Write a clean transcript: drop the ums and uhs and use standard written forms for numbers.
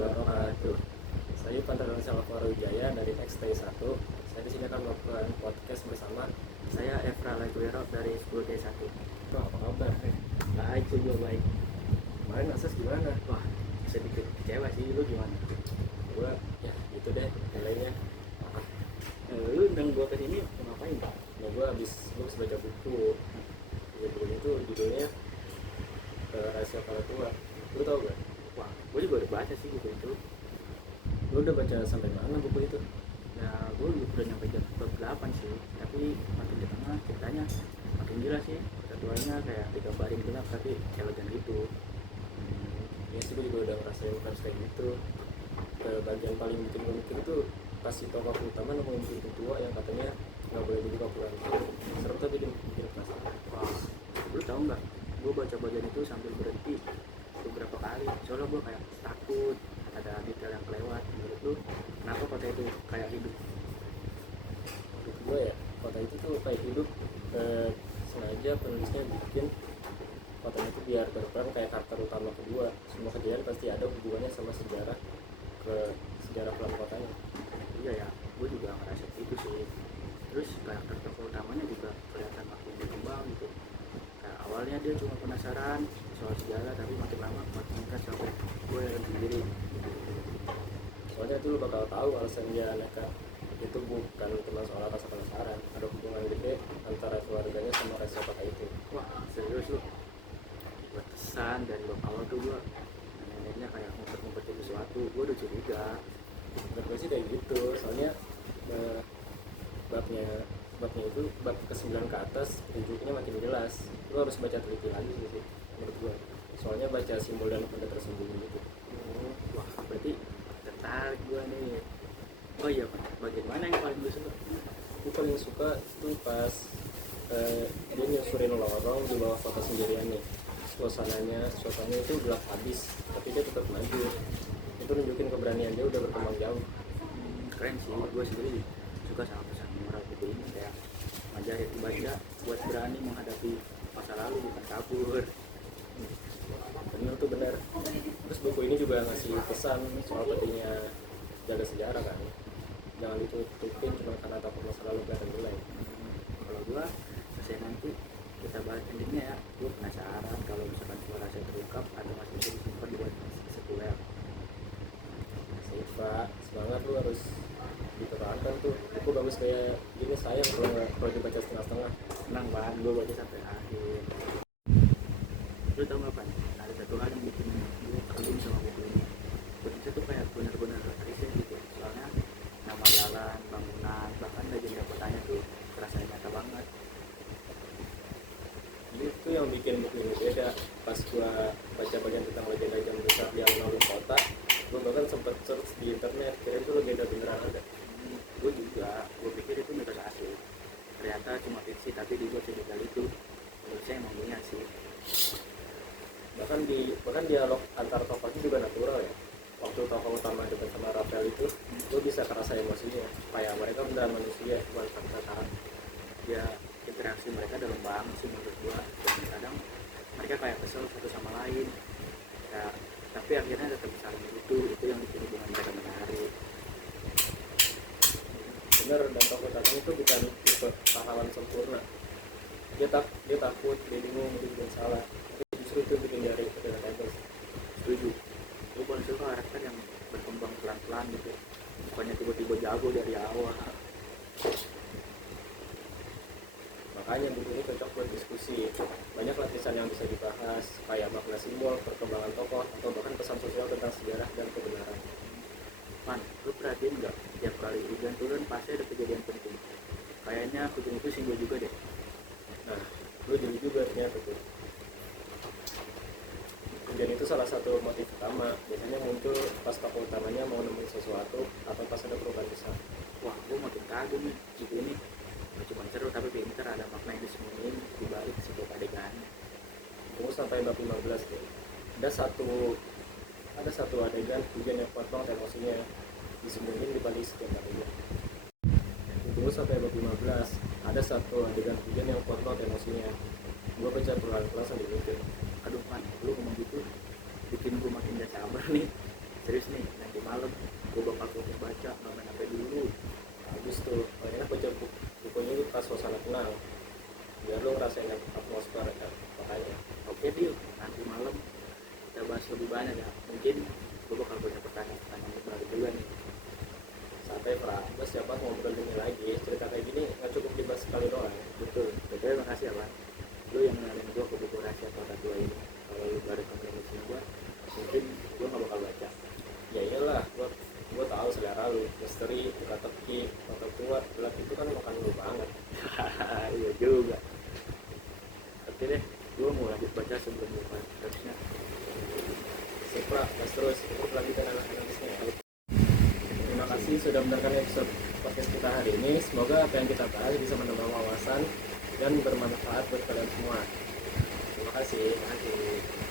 wabarakatuh. Saya Pantaran Salvaro Wijaya dari XT1. Saya di sini akan melakukan podcast bersama Saya Efra Laguero dari 10T1. Wah, apa kabar? Baik, juga baik. Kemarin akses gimana? Wah, sedikit kecewa sih, lu gimana? Gua ya gitu deh nilainya. Lu undang gua kesini mau ngapain, Pak? Nah, gua habis baca buku. Ya, bukunya itu judulnya Rahasia Para Tua. Lu tau gak? Wah, gua juga udah baca sih buku itu. Lu udah baca sampai mana buku itu? Ya, gua udah nyampe bab 8 sih, tapi makin di tengah ceritanya makin jelas sih. Ketuanya kayak digambarin gelap tapi elegan gitu. Ya sih, gue juga udah ngerasain harus kayak gitu. Bagian paling bikin gue mikir itu pas si tokoh utama nemuin pintu tua yang katanya nggak boleh dibuka pulang. Serem tapi bikin penasaran. Wah, lu tau nggak? Gua baca bagian itu sambil berhenti beberapa kali. Soalnya gua kayak takut ada detail yang kelewat. Menurut lu, kenapa kota itu kayak hidup? Menurut gue ya, kota itu tuh kayak hidup. Sengaja penulisnya bikin kotanya itu biar berperan kayak karakter utama kedua. Semua kejadian pasti ada hubungannya sama sejarah pelan kotanya. Iya ya, gue juga ngerasa gitu sih. Terus karakter tokoh utamanya juga kelihatan makin berkembang gitu. Kayak awalnya dia cuma penasaran soal sejarah, tapi makin lama makin dekat sampai gue sendiri. Soalnya itu lo bakal tahu alasan dia nekat itu bukan cuma soal rasa penasaran, ada hubungan gede antara keluarganya sama rasa kota itu. Wah, serius lu? Berkesan dari bab awal tuh gue neneknya kayak ngumpet-ngumpetin sesuatu. Gue udah curiga. Menurut gue sih kayak gitu, soalnya babnya itu bab ke-9 ke atas tunjuknya makin jelas. Lo harus baca teliti lagi sih menurut gue, soalnya baca simbol dan benda tersembunyi gitu. Wah, berarti tertarik gue nih. Oh iya Pak, bagian mana yang paling lu suka? Gue paling suka itu pas dia nyusurin lorong di bawah kota sendirian nih. Suasananya itu gelap habis, tapi dia tetap maju. Itu nunjukin keberanian dia udah berkembang jauh. Keren sih, gue sendiri suka sama pesan moral buku ini, kayak ngajarin baca buat berani menghadapi masa lalu, bukan kabur. Bener tuh, bener. Terus buku ini juga ngasih pesan soal pentingnya jaga sejarah kan. Jangan ditutupin cuma karena takut masa lalu kelihatan jelek. Kalau gue selesai nanti kita bahas endingnya ya. Gue penasaran kalau misalkan suara saya terungkap atau masih bisa disimpan buat sekuler. Pak, semangat, lu harus diterangkan tuh. Buku bagus kayak gini sayang kalau dibaca setengah-setengah. Tenang banget, gue baca sampai akhir. Lu tau gak Pan, ada satu hal yang bikin gue kagum sama buku ini. Penulisnya tuh kayak benar-benar riset gitu. Soalnya nama jalan, bangunan, bahkan legenda kotanya tuh terasa nyata banget. Itu yang bikin buku ini beda. Pas gua baca bagian tentang legenda jam besar di alun-alun kota, gua bahkan sempet search di internet, kira itu legenda beneran ada. Gue juga, gue pikir itu mitos asli. Ternyata cuma fiksi, tapi dibuat sedetail itu. Menurut saya emang niat sih. Bahkan dialog antar tokohnya juga natural ya. Waktu tokoh utama dekat sama Rafael itu, lu bisa kerasa emosinya, kayak mereka beneran manusia, bukan kata-kata. Ya, interaksi mereka dalam banget sih menurut gue. Dan kadang mereka kayak kesel satu sama lain ya, tapi akhirnya tetap saling itu yang bikin hubungan mereka menarik. Bener, dan tokoh utamanya itu bukan tipe pahlawan sempurna. Dia takut, dia bingung, dia bikin salah. Tapi justru itu bikin dia relatable. Setuju. Gue paling suka karakter yang berkembang pelan-pelan gitu, bukannya tiba-tiba jago dari awal. Makanya buku ini cocok buat diskusi. Banyak lapisan yang bisa dibahas, kayak makna simbol, perkembangan tokoh, atau bahkan pesan sosial tentang sejarah dan kebenaran. Man, lu perhatiin nggak? Tiap kali hujan turun pasti ada kejadian penting. Kayaknya hujan itu simbol juga deh. Nah, lu jadi juga ternyata tuh. Hujan itu salah satu motif utama. Biasanya muncul pas tokoh utamanya mau nemuin sesuatu atau pas ada perubahan besar. Wah, gue makin kagum nih buku ini. Gak cuma seru tapi pinter, ada makna yang disembunyiin di balik setiap adegan. Tunggu sampai bab 15 deh. Ada satu adegan hujan yang kuat banget emosinya, disembunyiin di balik setiap adegan. Tunggu sampai bab 15. Ada satu adegan hujan yang kuat banget emosinya. Gue baca pelan-pelan sambil mikir. Aduh Man, lu ngomong gitu bikin gue makin gak sabar nih. Serius nih, nanti malam gue bakal fokus baca, nggak main sampai dulu. Bagus tuh, makanya baca bukunya itu pas suasana tenang biar lu ngerasain atmosfer ya, makanya. Oke deal, nanti malam kita bahas lebih banyak ya. Mungkin gue bakal punya pertanyaan-pertanyaan yang baru juga nih. Santai Pra, terus siapa ngobrol ini lagi, cerita kayak gini nggak cukup dibahas sekali doang. Betul, betul, makasih ya Bang. Lu yang ngenalin gue ke buku rahasia kota tua ini. Kalau lu baru kenal sini gue, mungkin gue gak bakal baca. Ya iyalah, gua tahu selera lu, misteri, teka-teki, kota tua, gelap itu kan makan lu banget. Iya juga. Oke deh, gue mau lanjut baca sebelum lupa terusnya. Supra, terus ikut lagi dengan anak-anaknya. Terima kasih sudah mendengarkan episode podcast kita hari ini. Semoga apa yang kita bahas bisa menambah wawasan dan bermanfaat buat kalian semua. Terima kasih. Terima kasih.